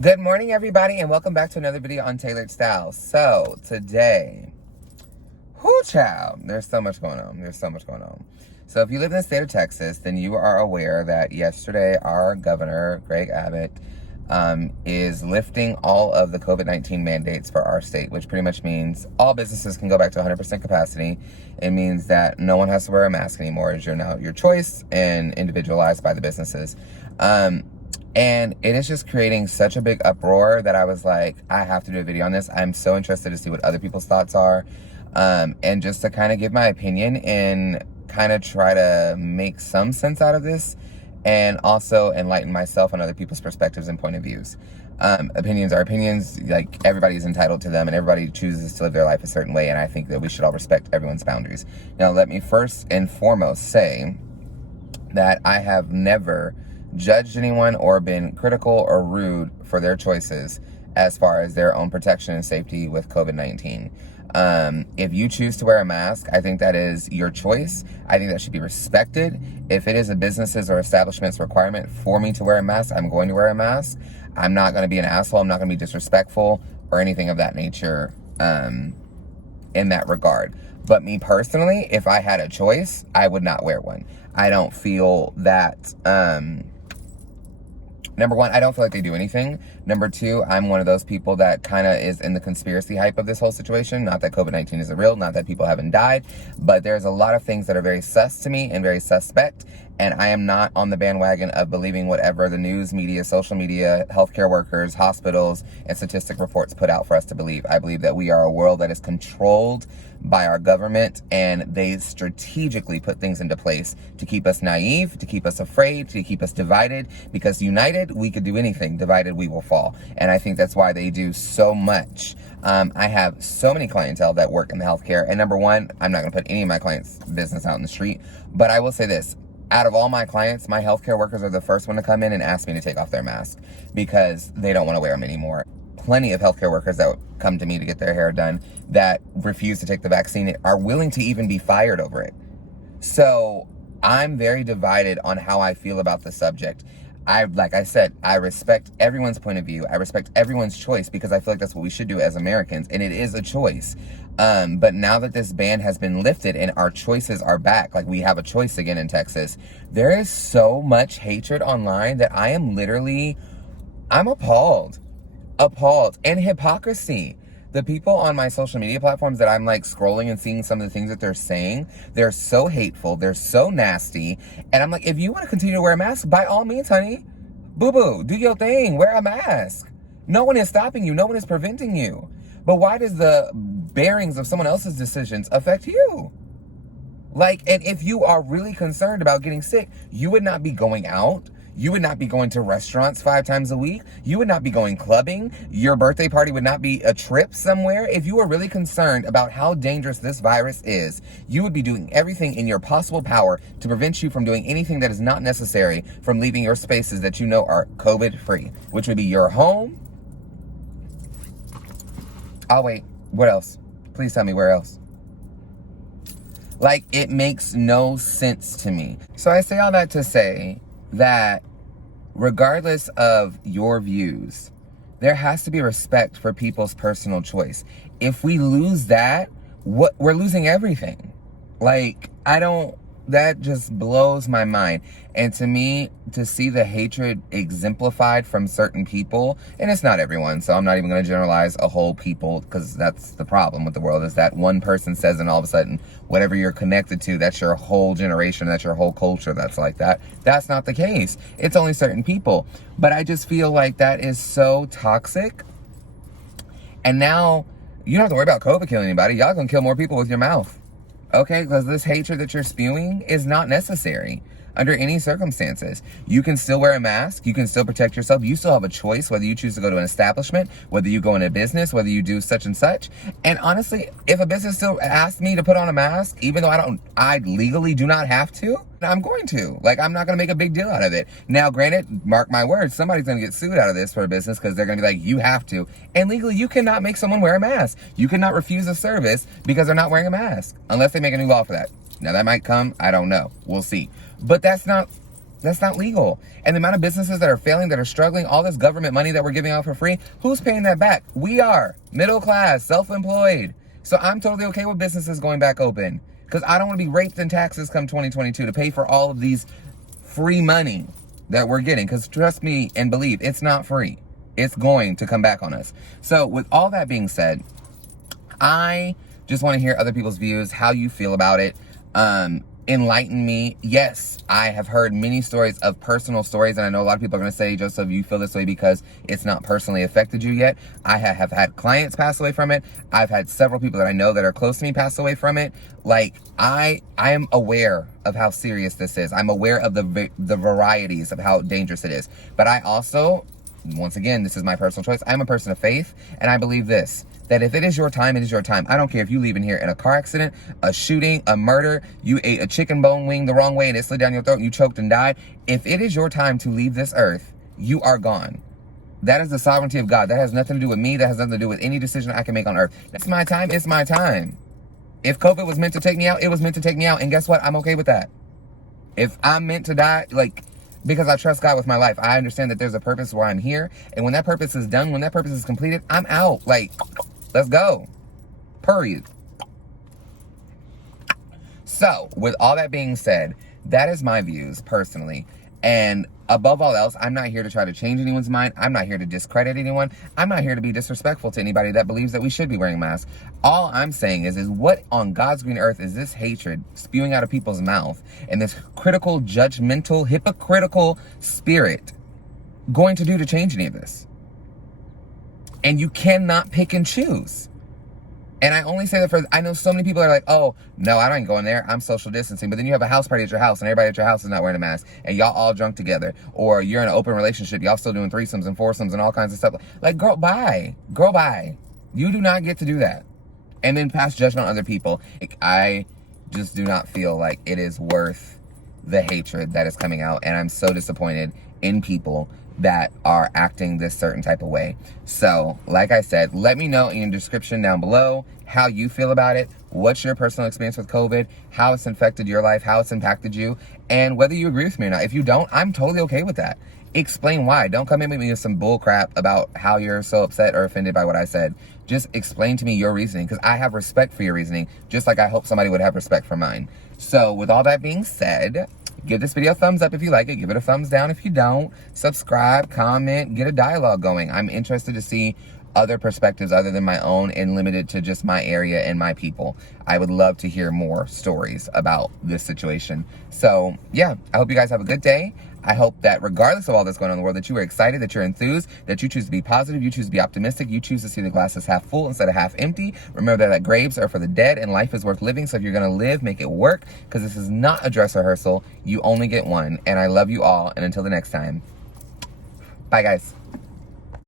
Good morning, everybody, and welcome back to another video on Tailored Style. So, today, whoo child, there's so much going on. So, if you live in the state of Texas, then you are aware that yesterday our governor, Greg Abbott, is lifting all of the COVID-19 mandates for our state, which pretty much means all businesses can go back to 100% capacity. It means that no one has to wear a mask anymore. It's now your choice and individualized by the businesses. And it is just creating such a big uproar that I was like, I have to do a video on this. I'm so interested to see what other people's thoughts are. And just to kind of give my opinion and kind of try to make some sense out of this. And also enlighten myself on other people's perspectives and point of views. Opinions are opinions. Like, everybody's entitled to them. And everybody chooses to live their life a certain way. And I think that we should all respect everyone's boundaries. Now, let me first and foremost say that I have never judged anyone or been critical or rude for their choices as far as their own protection and safety with COVID-19. If you choose to wear a mask, I think that is your choice. I think that should be respected. If it is a business's or establishment's requirement for me to wear a mask, I'm going to wear a mask. I'm not going to be an asshole. I'm not going to be disrespectful or anything of that nature in that regard. But me personally, if I had a choice, I would not wear one. I don't feel that... Number one, I don't feel like they do anything. Number two, I'm one of those people that kind of is in the conspiracy hype of this whole situation. Not that COVID-19 isn't real, not that people haven't died, but there's a lot of things that are very sus to me and very suspect. And I am not on the bandwagon of believing whatever the news, media, social media, healthcare workers, hospitals, and statistic reports put out for us to believe. I believe that we are a world that is controlled by our government, and they strategically put things into place to keep us naive, to keep us afraid, to keep us divided, because united, we could do anything. Divided, we will fall. And I think that's why they do so much. I have so many clientele that work in the healthcare, and number one, I'm not going to put any of my clients' business out in the street, but I will say this. Out of all my clients, my healthcare workers are the first one to come in and ask me to take off their mask because they don't want to wear them anymore. Plenty of healthcare workers that come to me to get their hair done that refuse to take the vaccine are willing to even be fired over it. So I'm very divided on how I feel about the subject. Like I said, I respect everyone's point of view. I respect everyone's choice because I feel like that's what we should do as Americans. And it is a choice. But now that this ban has been lifted and our choices are back, like we have a choice again in Texas, there is so much hatred online that I'm appalled. And hypocrisy. The people on my social media platforms that I'm like scrolling and seeing some of the things that they're saying, they're so hateful, they're so nasty. And I'm like, if you want to continue to wear a mask, by all means, honey, boo-boo, do your thing, wear a mask. No one is stopping you, no one is preventing you. But why does the bearings of someone else's decisions affect you? Like, and if you are really concerned about getting sick, you would not be going out. You would not be going to restaurants 5 times a week. You would not be going clubbing. Your birthday party would not be a trip somewhere. If you were really concerned about how dangerous this virus is, you would be doing everything in your possible power to prevent you from doing anything that is not necessary from leaving your spaces that you know are COVID-free, which would be your home. Oh, wait. What else? Please tell me where else. Like, it makes no sense to me. So I say all that to say that regardless of your views, there has to be respect for people's personal choice. If we lose that, we're losing everything. Like, that just blows my mind. And to me, to see the hatred exemplified from certain people, and it's not everyone, so I'm not even going to generalize a whole people, because that's the problem with the world, is that one person says, and all of a sudden, whatever you're connected to, that's your whole generation, that's your whole culture that's like that. That's not the case. It's only certain people. But I just feel like that is so toxic. And now, you don't have to worry about COVID killing anybody. Y'all gonna kill more people with your mouth. Okay, because this hatred that you're spewing is not necessary under any circumstances. You can still wear a mask. You can still protect yourself. You still have a choice whether you choose to go to an establishment, whether you go into business, whether you do such and such. And honestly, if a business still asks me to put on a mask, even though I legally do not have to, I'm going to. Like, I'm not going to make a big deal out of it. Now, granted, mark my words, somebody's going to get sued out of this for a business because they're going to be like, you have to. And legally, you cannot make someone wear a mask. You cannot refuse a service because they're not wearing a mask, unless they make a new law for that. Now, that might come. I don't know. We'll see. But that's not That's not legal. And the amount of businesses that are failing, that are struggling, all this government money that we're giving out for free, who's paying that back? We are. Middle class, self-employed. So I'm totally okay with businesses going back open, because I don't want to be raped in taxes come 2022 to pay for all of these free money that we're getting. Because trust me and believe, it's not free. It's going to come back on us. So with all that being said, I just want to hear other people's views, how you feel about it. Enlighten me. Yes, I have heard many stories of personal stories, and I know a lot of people are going to say, Joseph, you feel this way because it's not personally affected you yet. I have had clients pass away from it. I've had several people that I know that are close to me pass away from it. Like, I am aware of how serious this is. I'm aware of the varieties of how dangerous it is. But I also, once again, this is my personal choice. I'm a person of faith, and I believe this, that if it is your time, it is your time. I don't care if you leave in here in a car accident, a shooting, a murder, you ate a chicken bone wing the wrong way and it slid down your throat and you choked and died. If it is your time to leave this earth, you are gone. That is the sovereignty of God. That has nothing to do with me. That has nothing to do with any decision I can make on earth. That's my time. It's my time. If COVID was meant to take me out, it was meant to take me out. And guess what? I'm okay with that. If I'm meant to die, because I trust God with my life, I understand that there's a purpose why I'm here. And when that purpose is done, when that purpose is completed, I'm out. Let's go. Period. So, with all that being said, that is my views personally. And above all else, I'm not here to try to change anyone's mind. I'm not here to discredit anyone. I'm not here to be disrespectful to anybody that believes that we should be wearing masks. All I'm saying is what on God's green earth is this hatred spewing out of people's mouth and this critical, judgmental, hypocritical spirit going to do to change any of this? And you cannot pick and choose. And I only say that I know so many people are like, oh, no, I don't go in there. I'm social distancing. But then you have a house party at your house and everybody at your house is not wearing a mask and y'all all drunk together. Or you're in an open relationship. Y'all still doing threesomes and foursomes and all kinds of stuff. Girl, bye. Girl, bye. You do not get to do that. And then pass judgment on other people. I just do not feel like it is worth the hatred that is coming out. And I'm so disappointed in people that are acting this certain type of way. So, like I said, let me know in the description down below how you feel about it. What's your personal experience with COVID? How it's infected your life? How it's impacted you? And whether you agree with me or not. If you don't, I'm totally okay with that. Explain why. Don't come in with me with some bull crap about how you're so upset or offended by what I said. Just explain to me your reasoning, because I have respect for your reasoning, just like I hope somebody would have respect for mine. So, with all that being said, give this video a thumbs up if you like it. Give it a thumbs down if you don't. Subscribe, comment, get a dialogue going. I'm interested to see other perspectives other than my own and limited to just my area and my people. I would love to hear more stories about this situation. So, yeah, I hope you guys have a good day. I hope that regardless of all that's going on in the world, that you are excited, that you're enthused, that you choose to be positive, you choose to be optimistic, you choose to see the glass as half full instead of half empty. Remember that graves are for the dead and life is worth living. So if you're going to live, make it work, because this is not a dress rehearsal. You only get one. And I love you all. And until the next time, bye guys.